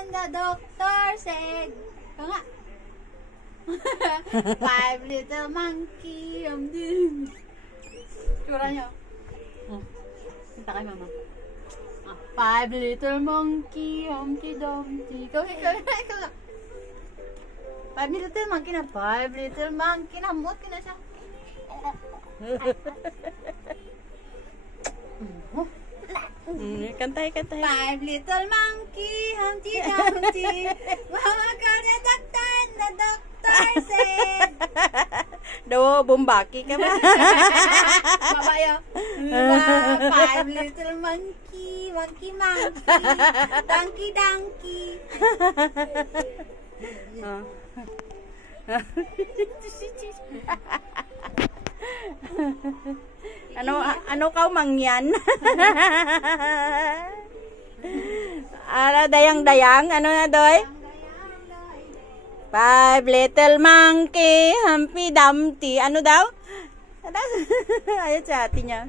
and the doctor said. Ikaw nga. 5 little monkey, Sura nyo. Sinta kay mama. 5 little monkey, Humpty Dumpty. Ikaw nga. 5 little monkey na. 5 little monkey na. Mut ka na siya. Kantay. 5 little monkey, Humpty Dumpty. Mama called the doctor and the doctor said. Daw, bumbaki ka ba? Babayo. 5 little monkey, monkey. Donkey. Ano ka mangyan? Dayang, ano na doy? 5 little monkey, Humpty Dumpty. Ano daw? Ayun sa atin niya.